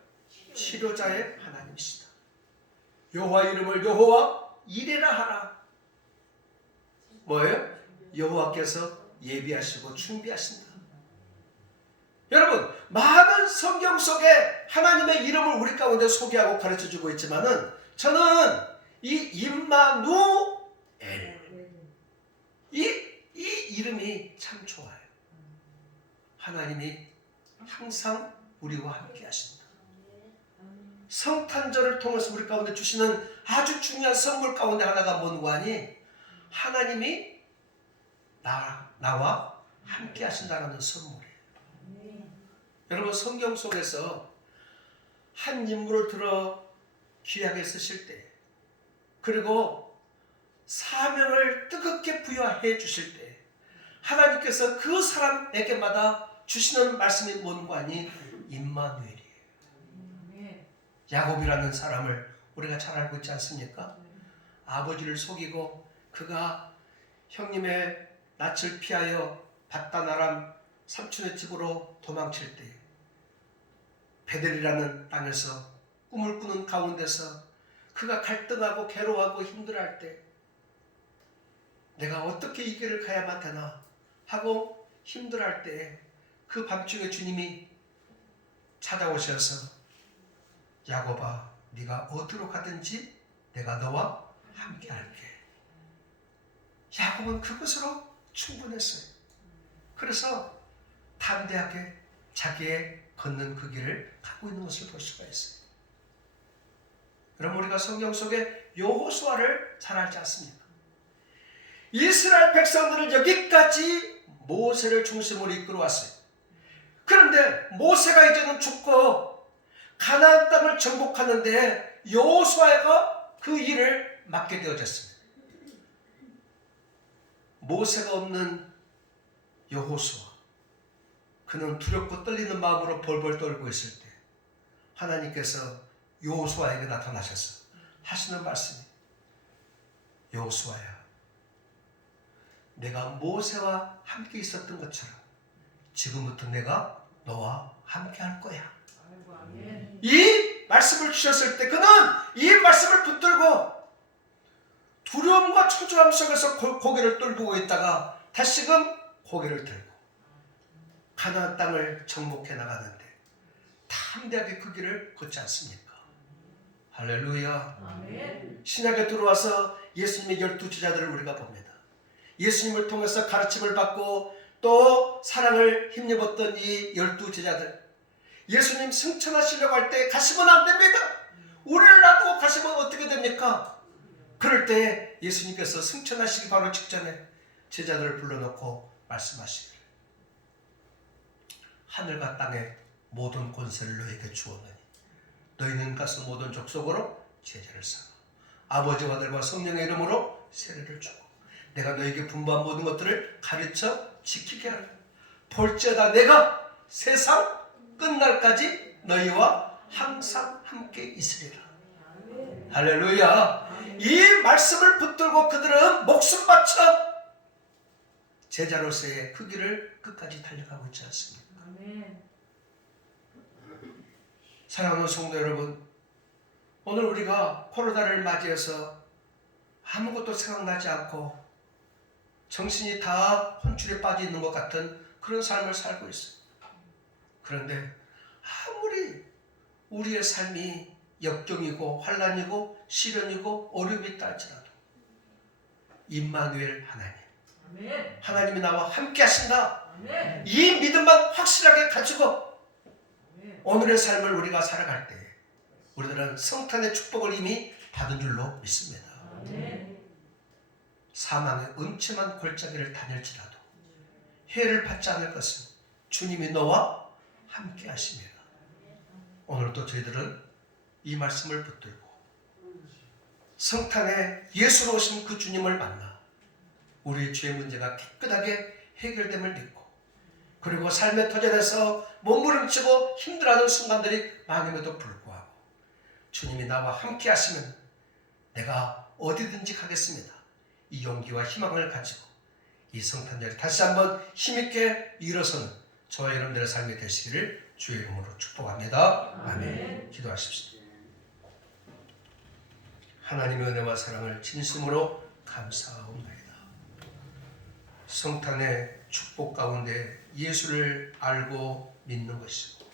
치료자의 하나님이시다. 여호와 이름을 여호와 이레라 하라. 뭐예요? 여호와께서 예비하시고 준비하신다. 여러분, 많은 성경 속에 하나님의 이름을 우리 가운데 소개하고 가르쳐주고 있지만은 저는 이 임마누엘 이 이름이 참 좋아요. 하나님이 항상 우리와 함께 하신다. 성탄절을 통해서 우리 가운데 주시는 아주 중요한 선물 가운데 하나가 뭔고 하니 하나님이 나와 함께 하신다는 선물이에요. 여러분, 성경 속에서 한 인물을 들어 귀하게 쓰실 때, 그리고 사명을 뜨겁게 부여해 주실 때 하나님께서 그 사람에게마다 주시는 말씀이 뭔고 하니 임마누엘이에요. 야곱이라는 사람을 우리가 잘 알고 있지 않습니까? 아버지를 속이고 그가 형님의 낯을 피하여 바다나람 삼촌의 집으로 도망칠 때 베델이라는 땅에서 꿈을 꾸는 가운데서 그가 갈등하고 괴로워하고 힘들어할 때 내가 어떻게 이 길을 가야만 되나 하고 힘들어할 때 그 밤중에 주님이 찾아오셔서 야곱아, 네가 어디로 가든지 내가 너와 함께 할게. 야곱은 그것으로 충분했어요. 그래서 담대하게 자기의 걷는 그 길을 가고 있는 것을 볼 수가 있어요. 여러분, 우리가 성경 속에 여호수아를 잘 알지 않습니까? 이스라엘 백성들을 여기까지 모세를 중심으로 이끌어왔어요. 그런데 모세가 이제는 죽고 가나안 땅을 정복하는데 여호수아가 그 일을 맡게 되어졌습니다. 모세가 없는 여호수아, 그는 두렵고 떨리는 마음으로 벌벌 떨고 있을 때 하나님께서 여호수아에게 나타나셔서 하시는 말씀이 여호수아야, 내가 모세와 함께 있었던 것처럼 지금부터 내가 너와 함께 할 거야. 이 말씀을 주셨을 때 그는 이 말씀을 붙들고 두려움과 초조함 속에서 고개를 떨구고 있다가 다시금 고개를 들고 가나안 땅을 정복해 나가는데 담대하게 그 길을 걷지 않습니까? 할렐루야. 아멘. 신약에 들어와서 예수님의 12제자들을 우리가 봅니다. 예수님을 통해서 가르침을 받고 또 사랑을 힘입었던 이 12제자들, 예수님 승천하시려고 할 때 가시면 안 됩니다. 우리를 놔두고 가시면 어떻게 됩니까? 그럴 때 예수님께서 승천하시기 바로 직전에 제자들을 불러놓고 말씀하시기를 하늘과 땅의 모든 권세를 너에게 주었느니 너희는 가서 모든 족속으로 제자를 삼아 아버지와 아들과 성령의 이름으로 세례를 주고 내가 너에게 분부한 모든 것들을 가르쳐 지키게 하라. 볼지어다 내가 세상 끝날까지 너희와 항상 함께 있으리라. 할렐루야. 이 말씀을 붙들고 그들은 목숨 바쳐 제자로서의 그 길을 끝까지 달려가고 있지 않습니까? 사랑하는 성도 여러분, 오늘 우리가 코로나를 맞이해서 아무것도 생각나지 않고 정신이 다 혼쭐에 빠져 있는 것 같은 그런 삶을 살고 있어요. 그런데 아무리 우리의 삶이 역경이고 환난이고 시련이고 어려움이 있다 할지라도 임마누엘 하나님이 나와 함께 하신다. 이 믿음만 확실하게 가지고 오늘의 삶을 우리가 살아갈 때 우리들은 성탄의 축복을 이미 받은 줄로 믿습니다. 사망의 음침한 골짜기를 다닐지라도 해를 받지 않을 것은 주님이 너와 함께 하십니다. 오늘도 저희들은 이 말씀을 붙들고 성탄에 예수로 오신 그 주님을 만나 우리의 죄의 문제가 깨끗하게 해결됨을 믿고, 그리고 삶의 터전에서 몸부림치고 힘들어하는 순간들이 많음에도 불구하고 주님이 나와 함께 하시면 내가 어디든지 가겠습니다. 이 용기와 희망을 가지고 이 성탄절에 다시 한번 힘있게 일어서는 저와 여러분들의 삶이 되시기를 주의 이름으로 축복합니다. 아멘. 기도하십시오. 하나님의 은혜와 사랑을 진심으로 감사합니다. 성탄의 축복 가운데 예수를 알고 믿는 것이고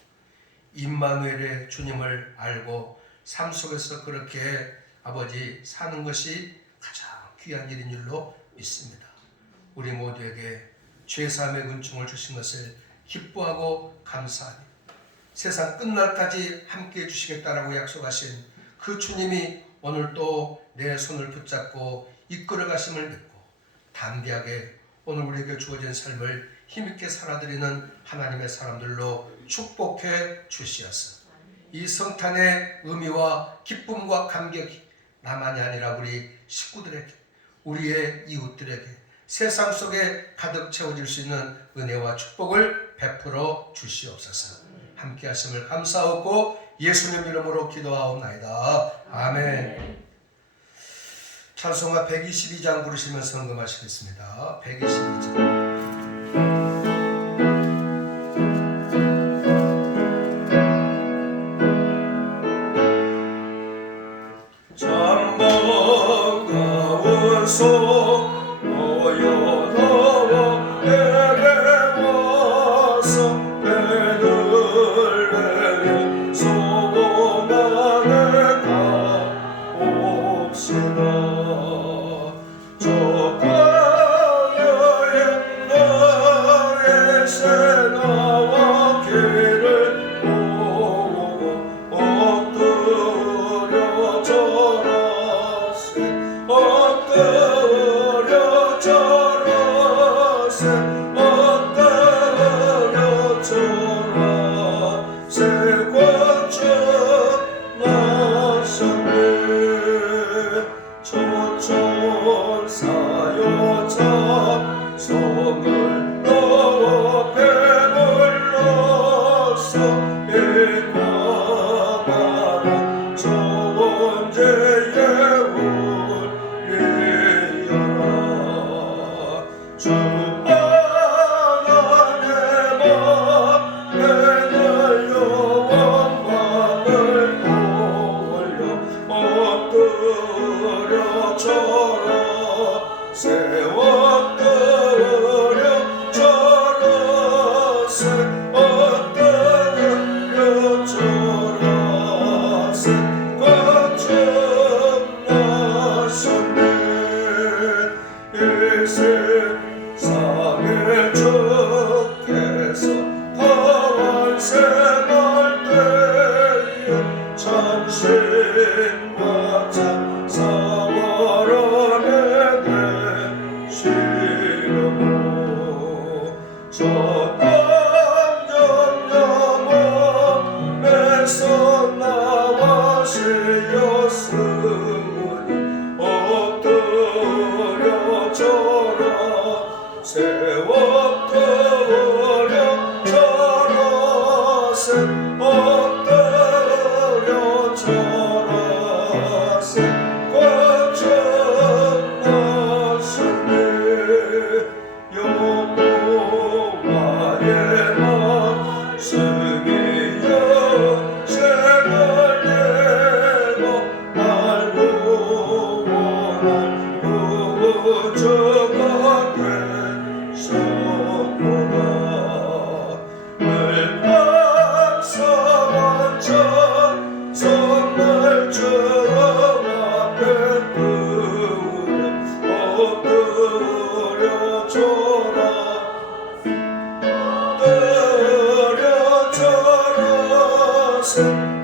임마누엘의 주님을 알고 삶 속에서 그렇게 아버지 사는 것이 가장 귀한 일인 줄로 믿습니다. 우리 모두에게 죄사함의 은총을 주신 것을 기뻐하고 감사하며 세상 끝날까지 함께해 주시겠다라고 약속하신 그 주님이 오늘 또 내 손을 붙잡고 이끌어 가심을 믿고 담대하게 오늘 우리에게 주어진 삶을 힘있게 살아드리는 하나님의 사람들로 축복해 주시옵소서. 이 성탄의 의미와 기쁨과 감격이 나만이 아니라 우리 식구들에게, 우리의 이웃들에게 세상 속에 가득 채워질 수 있는 은혜와 축복을 베풀어 주시옵소서. 함께 하심을 감사하고 예수님 이름으로 기도하옵나이다. 아멘. 찬송가 122장 부르시면서 헌금하시겠습니다. 122장.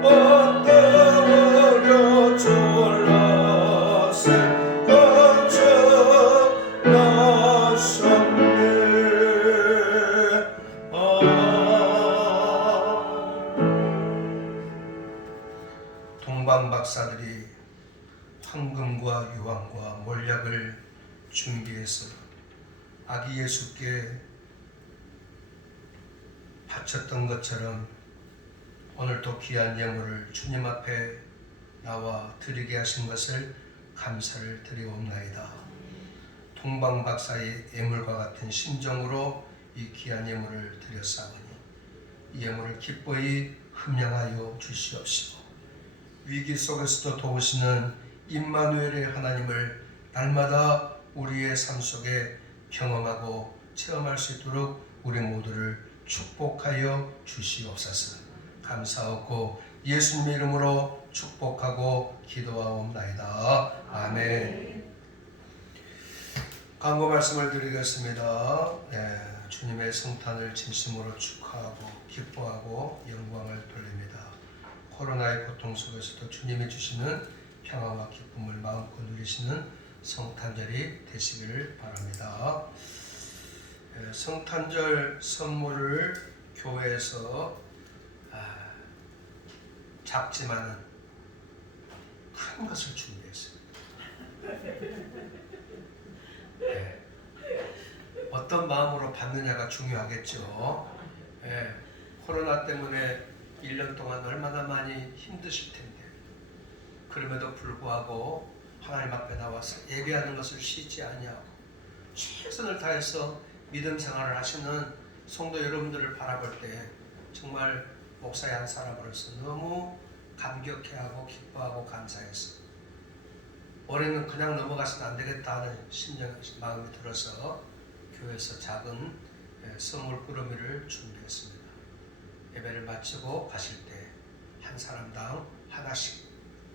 엎드려 졸라세 거절하셨네. 동방 박사들이 황금과 유황과 몰약을 준비해서 아기 예수께 바쳤던 것처럼 오늘도 귀한 예물을 주님 앞에 나와 드리게 하신 것을 감사를 드리옵나이다. 동방 박사의 예물과 같은 심정으로 이 귀한 예물을 드렸사오니 이 예물을 기꺼이 흠양하여 주시옵시고 위기 속에서도 도우시는 임마누엘의 하나님을 날마다 우리의 삶 속에 경험하고 체험할 수 있도록 우리 모두를 축복하여 주시옵소서. 감사하고 예수님의 이름으로 축복하고 기도하옵나이다. 아멘. 간구 말씀을 드리겠습니다. 주님의 성탄을 진심으로 축하하고 기뻐하고 영광을 돌립니다. 코로나의 고통 속에서도 주님이 주시는 평화와 기쁨을 마음껏 누리시는 성탄절이 되시기를 바랍니다. 성탄절 선물을 교회에서 작지만은 큰 것을 준비했습니다. 어떤 마음으로 받느냐가 중요하겠죠. 코로나 때문에 1년 동안 얼마나 많이 힘드실 텐데 그럼에도 불구하고 하나님 앞에 나와서 예배하는 것을 쉬지 아니하고 최선을 다해서 믿음 생활을 하시는 성도 여러분들을 바라볼 때 정말 목사의 한 사람으로서 너무 감격해하고 기뻐하고 감사했어. 올해는 그냥 넘어가서는 안 되겠다 하는 마음이 들어서 교회에서 작은 선물 꾸러미를 준비했습니다. 예배를 마치고 가실 때 한 사람당 하나씩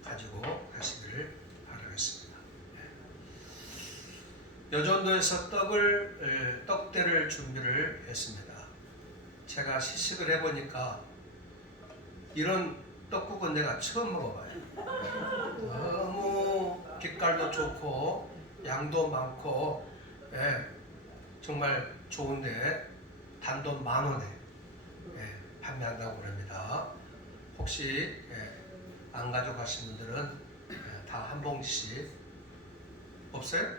가지고 가시기를 바라겠습니다. 여전도에서 떡대를 준비를 했습니다. 제가 시식을 해보니까 이런 떡국은 내가 처음 먹어봐요. 너무 빛깔도 좋고 양도 많고 정말 좋은데 단돈 10,000원에 판매한다고 합니다. 혹시 안 가져가신 분들은 다 한 봉지씩 없어요?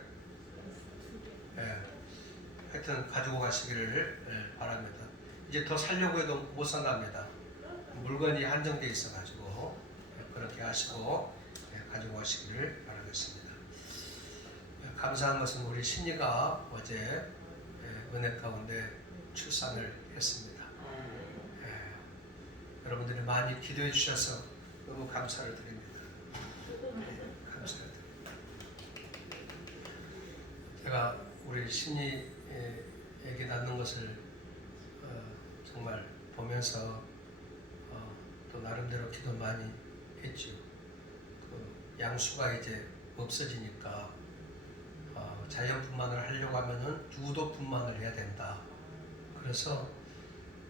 하여튼 가지고 가시기를 바랍니다. 이제 더 살려고 해도 못 산답니다. 물건이 한정되어 있어가지고 그렇게 하시고 가지고 가시기를 바라겠습니다. 감사한 것은 우리 신이가 어제 은혜 가운데 출산을 했습니다. 여러분들이 많이 기도해 주셔서 너무 감사를 드립니다. 감사를 드립니다. 제가 우리 신이 애기 낳는 것을 정말 보면서 또 나름대로 기도 많이 했죠. 그 양수가 이제 없어지니까 자연분만을 하려고 하면은 유도분만을 해야 된다. 그래서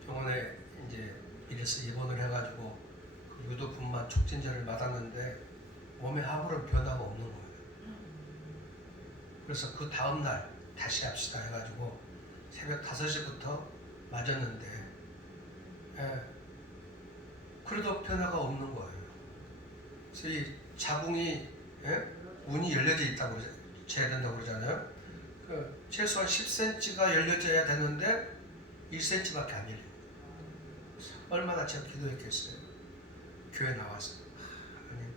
병원에 이제 이래서 입원을 해가지고 그 유도분만 촉진제를 맞았는데 몸에 아무런 변화가 없는 거예요. 그래서 그 다음날 다시 합시다 해가지고 새벽 5시부터 맞았는데 그래도 변화가 없는 거예요. 그래서 이 자궁이 문이 열려져 있다고 재야 된다고 그러잖아요. 최소한 10cm가 열려져야 되는데 1cm밖에 안 열려요. 얼마나 제가 기도했겠어요. 교회 나와서 하나님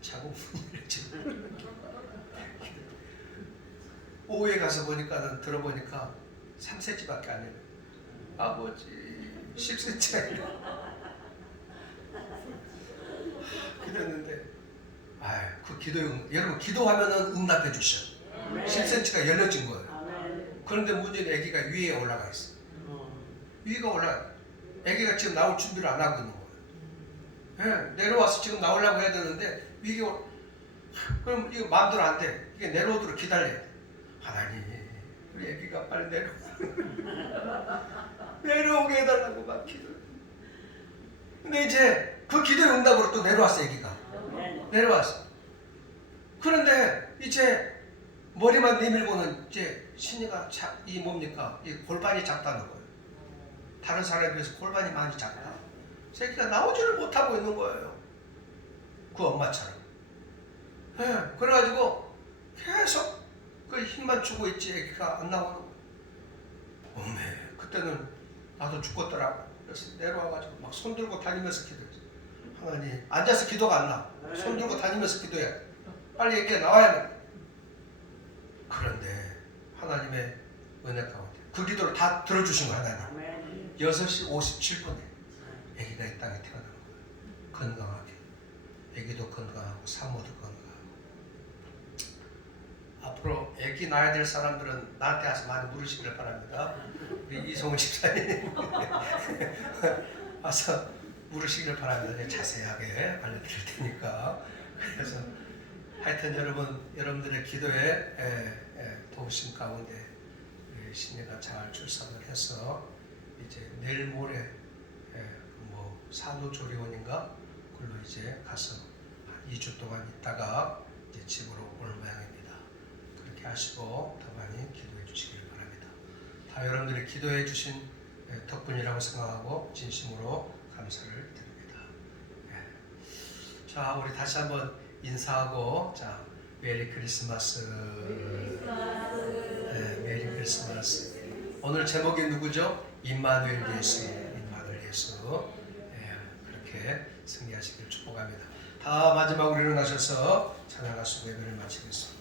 자궁 문이 열려져. 오후에 가서 보니까는 들어보니까 3cm밖에 안 열려요. 아버지 10cm가 열려. 기도했는데 그 여러분 기도하면은 응답해 주셔. 10cm가 열려진 거예요. 그런데 문제는 아기가 위에 올라가 있어. 위가 올라가. 아기가 지금 나올 준비를 안 하고 있는 거예요. 내려와서 지금 나오려고 해야 되는데 위가 그럼 이거 마음대로 안 돼. 이게 내려오도록 기다려야 돼. 하나님 우리 아기가 빨리 내려오게 해달라고 막 기도해. 근데 이제 그 기도의 응답으로 또 내려왔어. 아기가 내려왔어. 그런데 이제 머리만 내밀고는 이제 신이가 이 뭡니까? 이 골반이 작다는 거예요. 다른 사람에 비해서 골반이 많이 작다. 새끼가 나오지를 못하고 있는 거예요. 그 엄마처럼. 예, 그래가지고 계속 그 힘만 주고 있지 애기가 안 나오는 거예요. 어메, 그때는 나도 죽겠더라고. 그래서 내려와가지고 막 손 들고 다니면서 기도했어. 하나님, 앉아서 기도가 안 나. 손 들고 다니면서 기도해. 빨리 애기가 나와야 돼. 그런데 하나님의 은혜 가운데 그 기도를 다 들어주신 거야. 하나님 6시 57분에 애기가 이 땅에 태어난 거예요. 건강하게. 애기도 건강하고 사모도 건강하고. 앞으로 애기 낳아야 될 사람들은 나한테 와서 많이 물으시길 바랍니다. 우리 이성훈 집사님 와서 물으시길 바랍니다. 내가 자세하게 알려드릴 테니까. 그래서 하여튼 여러분들의 기도에 도우심 가운데 신혜가 잘 출산을 해서 이제 내일 모레 산후조리원인가 그걸로 이제 가서 한 2주 동안 있다가 이제 집으로 올 모양입니다. 그렇게 하시고 더 많이 기도해 주시길 바랍니다. 다 여러분들이 기도해 주신 덕분이라고 생각하고 진심으로 감사를 드립니다. 자, 우리 다시 한번 인사하고, 자, 메리 크리스마스. 메리 크리스마스. 오늘 제목이 누구죠? 임마누엘 예수. 임마누엘 예수. 그렇게 승리하시길 축복합니다. 다 마지막으로 일어나셔서 찬양 가수고 예배를 마치겠습니다.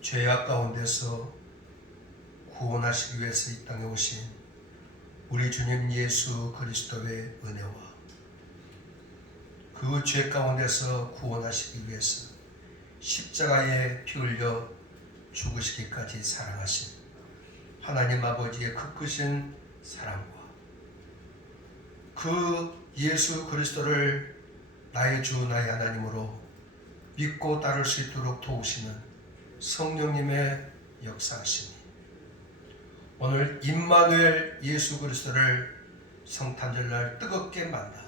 죄악 가운데서 구원하시기 위해서 이 땅에 오신 우리 주님 예수 그리스도의 은혜와 그 죄 가운데서 구원하시기 위해서 십자가에 피 흘려 죽으시기까지 사랑하신 하나님 아버지의 그 크신 사랑과 그 예수 그리스도를 나의 주 나의 하나님으로 믿고 따를 수 있도록 도우시는 성령님의 역사하심이 오늘 임마누엘 예수 그리스도를 성탄절날 뜨겁게 만나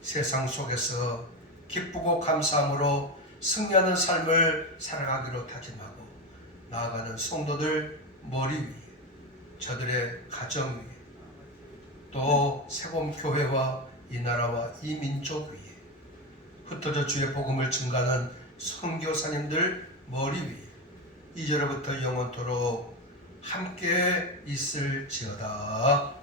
세상 속에서 기쁘고 감사함으로 승리하는 삶을 살아가기로 다짐하고 나아가는 성도들 머리 위에, 저들의 가정 위에, 또 세범교회와 이 나라와 이 민족 위에, 흩어져 주의 복음을 증가하는 선교사님들 머리 위에 이제로부터 영원토록 함께 있을지어다.